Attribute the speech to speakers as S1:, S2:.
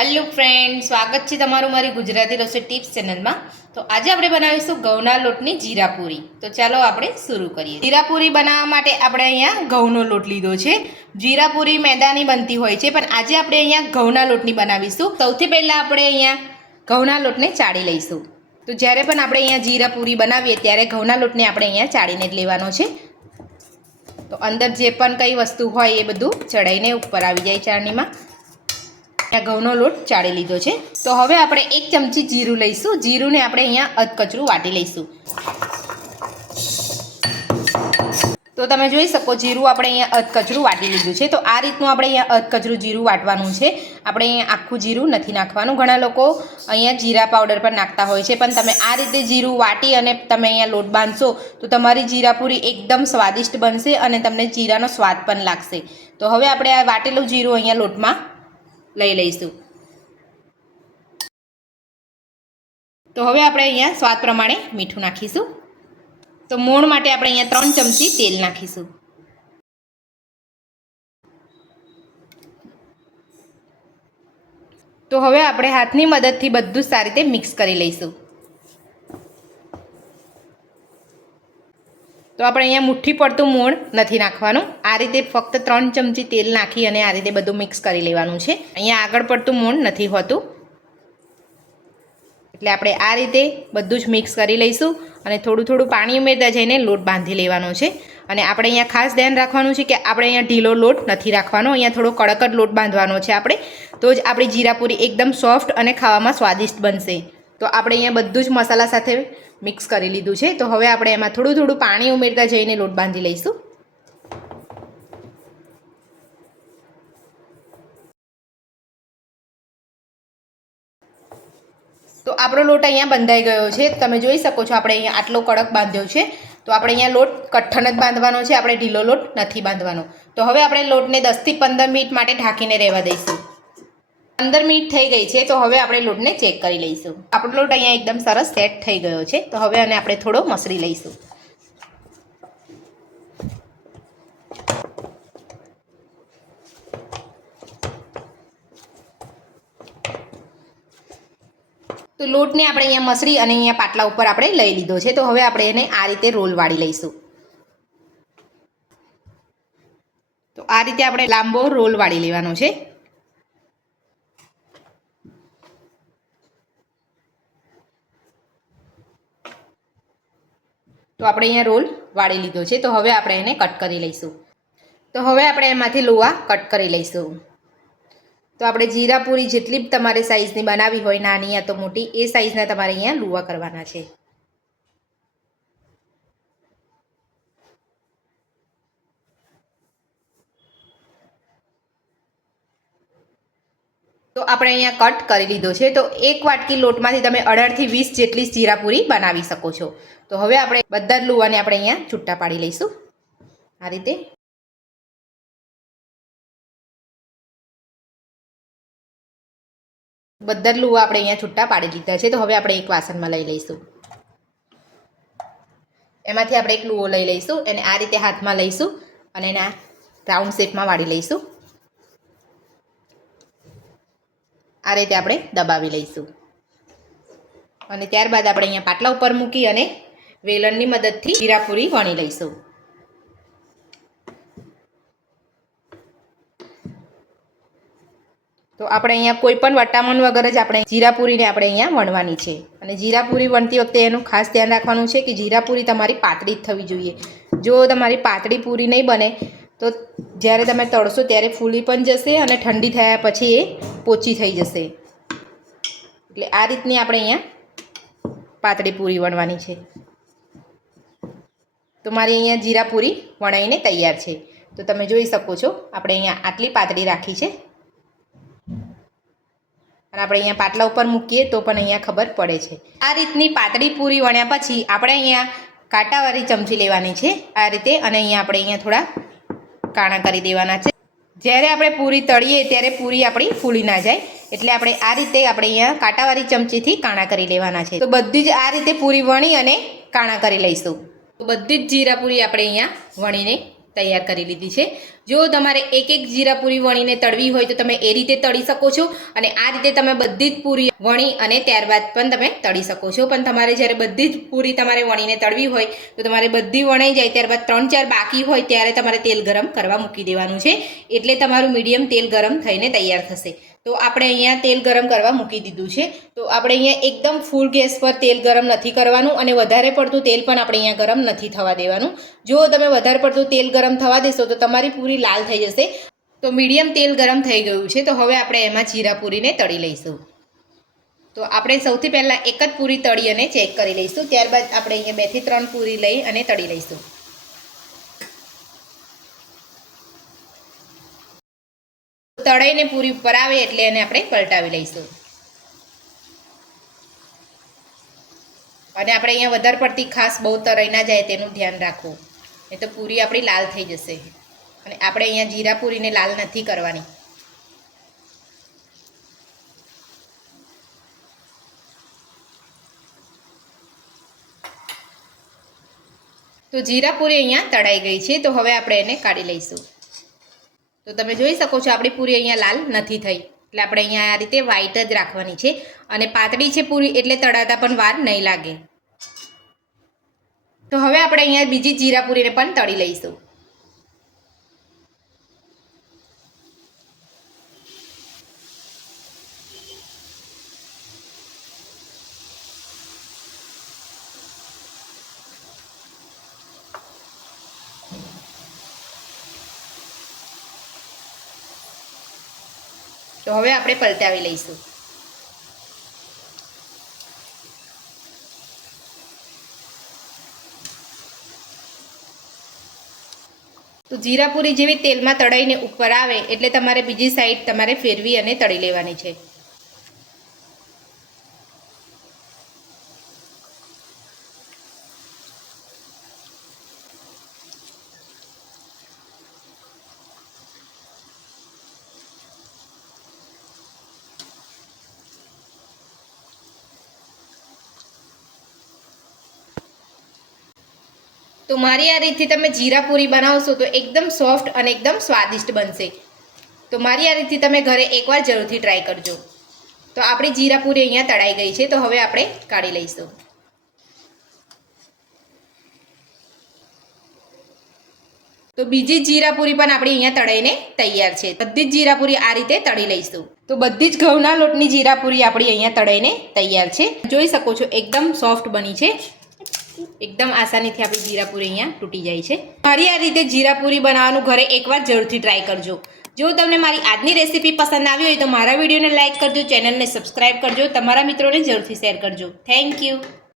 S1: Hello friend, સ્વાગત છે તમારું મારી ગુજરાતી રસોઈ ટિપ્સ ચેનલમાં. તો આજે આપણે બનાવીશું ઘઉંના લોટની જીરાપુરી તો ચાલો આપણે શરૂ કરીએ. જીરાપુરી બનાવવા માટે આપણે અહીંયા ઘઉંનો લોટ લીધો છે. જીરાપુરી મેદાની બનતી હોય છે, પણ આજે આપણે અહીંયા ઘઉંના લોટની બનાવીશું. સૌથી પહેલાં આપણે અહીંયા ઘઉંના લોટને ચાળી લઈશું. તો જ્યારે પણ આપણે અહીંયા જીરાપુરી બનાવીએ, ત્યારે ઘઉંના લોટને આપણે અહીંયા ચાળીને જ લેવાનો છે. તો અંદર જે પણ કંઈ વસ્તુ હોય એ બધું ચડાઈને ઉપર આવી જાય ચાળણીમાં. ઘઉંનો લોટ ચાળી લીધો છે. તો હવે આપણે એક ચમચી જીરું લઈશું. જીરુંને આપણે અહીંયા અધકચરું વાટી લઈશું. તો તમે જોઈ શકો, જીરું આપણે અહીંયા અધકચરું વાટી લીધું છે. તો આ રીતનું આપણે અહીંયા અધકચરું જીરું વાટવાનું છે. આપણે અહીંયા આખું જીરું નથી નાખવાનું. ઘણા લોકો અહીંયા જીરા પાવડર પર નાખતા હોય છે. પણ તમે આ રીતે જીરું વાટી અને તમે અહીંયા લોટ બાંધશો, તો તમારી જીરાપુરી એકદમ સ્વાદિષ્ટ બનશે અને તમને જીરાનો સ્વાદ પણ લાગશે. તો હવે આપણે આ વાટેલું જીરું અહીંયા લોટમાં લઈ લઈશું. તો હવે આપણે અહીંયા સ્વાદ પ્રમાણે મીઠું નાખીશું. તો મોણ માટે આપણે અહીંયા ત્રણ ચમચી તેલ નાખીશું. તો હવે આપણે હાથની મદદથી બધું જ સારી રીતે મિક્સ કરી લઈશું. તો આપણે અહીંયા મુઠ્ઠી પડતું મૂળ નથી નાખવાનું. આ રીતે ફક્ત ત્રણ ચમચી તેલ નાખી અને આ રીતે બધું મિક્સ કરી લેવાનું છે. અહીંયા આગળ પડતું મૂળ નથી હોતું. એટલે આપણે આ રીતે બધું જ મિક્સ કરી લઈશું અને થોડું થોડું પાણી ઉમેરતા જઈને લોટ બાંધી લેવાનો છે. અને આપણે અહીંયા ખાસ ધ્યાન રાખવાનું છે કે આપણે અહીંયા ઢીલો લોટ નથી રાખવાનો. અહીંયા થોડો કડક જ લોટ બાંધવાનો છે આપણે. તો જ આપણી જીરાપુરી એકદમ સોફ્ટ અને ખાવામાં સ્વાદિષ્ટ બનશે. તો આપણે અહીંયા બધું જ મસાલા સાથે મિક્સ કરી લીધું છે. તો હવે આપણે એમાં થોડું થોડું પાણી ઉમેરતા જઈને લોટ બાંધી લઈશું. તો આપણો લોટ અહીંયા બંધાઈ ગયો છે. તમે જોઈ શકો છો આપણે અહીંયા આટલો કડક બાંધ્યો છે. તો આપણે અહીંયા લોટ કઠ્ઠન જ બાંધવાનો છે. આપણે ઢીલો લોટ નથી બાંધવાનો. તો હવે આપણે લોટને દસથી પંદર મિનિટ માટે ઢાંકીને રહેવા દઈશું. પંદર મિનિટ થઈ ગઈ છે, તો હવે આપણે લોટને ચેક કરી લઈશું. આપણો લોટ અહીંયા એકદમ સરસ સેટ થઈ ગયો છે, તો હવે આને આપણે થોડો મસરી લઈશું. તો લોટને આપણે અહીંયા મસરી અને અહીંયા પાટલા ઉપર આપણે લઈ લીધો છે, તો હવે આપણે એને આ રીતે રોલ વાળી લઈશું. તો આ રીતે આપણે લાંબો રોલ વાળી લેવાનો છે. તો આપણે અહીંયા રોલ વાળી લીધો છે. તો હવે આપણે એને કટ કરી લઈશું. તો હવે આપણે એમાંથી લોવા કટ કરી લઈશું. તો આપણે જીરાપુરી જેટલી તમારે સાઇઝની બનાવી હોય નાની યા તો મોટી, એ સાઇઝના તમારે અહીંયા લુવા કરવાના છે. તો આપણે અહીંયા કટ કરી લીધો છે. તો એક વાટકી લોટમાંથી તમે અઢારથી વીસ જેટલી જીરાપુરી બનાવી શકો છો. તો હવે આપણે બધા જ લુવાને આપણે અહીંયા છૂટા પાડી લઈશું. આ રીતે. બધા જ લુવા આપણે અહીંયા છૂટા પાડી દીધા છે. તો હવે આપણે એક વાસણમાં લઈ લઈશું. એમાંથી આપણે એક લુવો લઈ લઈશું. અને આ રીતે હાથમાં લઈશું અને એના રાઉન્ડ શેપમાં વાળી લઈશું. આ રીતે આપણે દબાવી લઈશું. અને ત્યારબાદ આપણે અહીંયા પાટલા ઉપર મૂકી અને વેલણની મદદથી જીરાપુરી વણી લઈશું. તો આપણે અહીંયા કોઈ પણ વટામણ વગર જ આપણે જીરાપુરીને આપણે અહીંયા વણવાની છે. અને જીરાપુરી વણતી વખતે એનું ખાસ ધ્યાન રાખવાનું છે કે જીરાપુરી તમારી પાતળી જ થવી જોઈએ. જો તમારી પાતળી પૂરી નહીં બને તો જ્યારે તમે તળશો ત્યારે ફૂલી પણ જશે અને ઠંડી થયા પછી એ પોચી થઈ જશે. એટલે આ રીતની આપણે અહીંયા પાતળી પૂરી વણવાની છે. તો મારી અહીંયા જીરાપુરી વણાઈને તૈયાર છે. તો તમે જોઈ શકો છો, આપણે અહીંયા આટલી પાતળી રાખી છે. અને આપણે અહીંયા પાટલા ઉપર મૂકીએ તો પણ અહીંયા ખબર પડે છે. આ રીતની પાતળી પૂરી વણ્યા પછી આપણે અહીંયા કાંટાવાળી ચમચી લેવાની છે આ રીતે અને અહીંયા આપણે અહીંયા થોડા કાણા કરી દેવાના છે. જ્યારે આપણે પૂરી તળીએ ત્યારે પૂરી આપણી ફૂલી ના જાય. એટલે આપણે આ રીતે આપણે અહીંયા કાંટાવાળી ચમચીથી કાણા કરી લેવાના છે. તો બધી જ આ રીતે પૂરી વણી અને કાણા કરી લઈશું. તો બધી જ જીરા પૂરી આપણે અહીંયા વણીને તૈયાર કરી લીધી છે. જો તમારે એક એક જીરાપુરી વણીને તળવી હોય તો તમે એ રીતે તળી શકો છો અને આ રીતે તમે બધી જ પૂરી વણી અને ત્યારબાદ પણ તમે તળી શકો છો. પણ તમારે જ્યારે બધી જ પૂરી તમારે વણીને તળવી હોય તો તમારે બધી વણાઈ જાય ત્યારબાદ ત્રણ ચાર બાકી હોય ત્યારે તમારે તેલ ગરમ કરવા મૂકી દેવાનું છે. એટલે તમારું મીડિયમ તેલ ગરમ થઈને તૈયાર થશે. તો આપણે અહીંયા તેલ ગરમ કરવા મૂકી દીધું છે. તો આપણે અહીંયા એકદમ ફૂલ ગેસ પર તેલ ગરમ નથી કરવાનું અને વધારે પડતું તેલ પણ આપણે અહીંયા ગરમ નથી થવા દેવાનું. જો તમે વધારે પડતું તેલ ગરમ થવા દેશો તો તમારી પૂરી લાલ થઈ જશે. તો મીડિયમ તેલ ગરમ થઈ ગયું છે તો હવે આપણે એમાં જીરા પૂરીને તળી લઈશું. તો આપણે સૌથી પહેલાં એક જ પૂરી તળી અને ચેક કરી લઈશું. ત્યારબાદ આપણે અહીંયા બેથી ત્રણ પૂરી લઈ અને તળી લઈશું. તળાઈને પૂરી ઉપર આવે એટલે એને આપણે પલટાવી લઈશું. અને આપણે અહીંયા વધારે પડતી ખાસ બહુ તરાઈ ના જાય તેનું ધ્યાન રાખવું. નહીં તો પૂરી આપણી લાલ થઈ જશે. અને આપણે અહીંયા જીરા પૂરીને લાલ નથી કરવાની. તો જીરા પૂરી અહીંયા તળાઈ ગઈ છે. તો હવે આપણે એને કાઢી લઈશું. તો તમે જોઈ શકો છો આપણી પૂરી અહીંયા લાલ નથી થઈ. એટલે આપણે અહીંયા આ રીતે વ્હાઈટ જ રાખવાની છે. અને પાતળી છે પૂરી એટલે તળાતા પણ વાર નહીં લાગે. તો હવે આપણે અહીંયા બીજી જીરા પૂરીને પણ તળી લઈશું. તો હવે આપણે પલટાવી લઈશું. તો જીરાપુરી જેવી તેલમાં તળાઈને ઉપર આવે એટલે તમારે બીજી સાઈડ તમારે ફેરવી અને તળી લેવાની છે. તો મારી આ રીતથી તમે જીરા પૂરી બનાવશો તો એકદમ સોફ્ટ અને એકદમ સ્વાદિષ્ટ બનશે. તો મારી આ રીતથી તમે ઘરે એકવાર જરૂરથી ટ્રાય કરજો. તો આપણી જીરા પૂરી અહીંયા તળાઈ ગઈ છે, તો હવે આપણે કાઢી લઈશું. તો બીજી જીરાપુરી પણ આપણી અહીંયા તળાઈને તૈયાર છે. બધી જ જીરાપુરી આ રીતે તળી લઈશું. તો બધી જ ઘઉંના લોટની જીરાપુરી આપણી અહીંયા તળાઈને તૈયાર છે. જોઈ શકો છો, એકદમ સોફ્ટ બની છે. એકદમ આસાનીથી આપણી જીરાપુરી અહીંયા તૂટી જાય છે. મારી આ રીતે જીરાપુરી બનાવવાનું ઘરે એકવાર જરૂરથી ટ્રાય કરજો. જો તમને મારી આજની રેસીપી પસંદ આવી હોય તો મારા વિડીયોને લાઇક કરજો ચેનલને સબસ્ક્રાઈબ કરજો, તમારા મિત્રોને જરૂરથી શેર કરજો. Thank you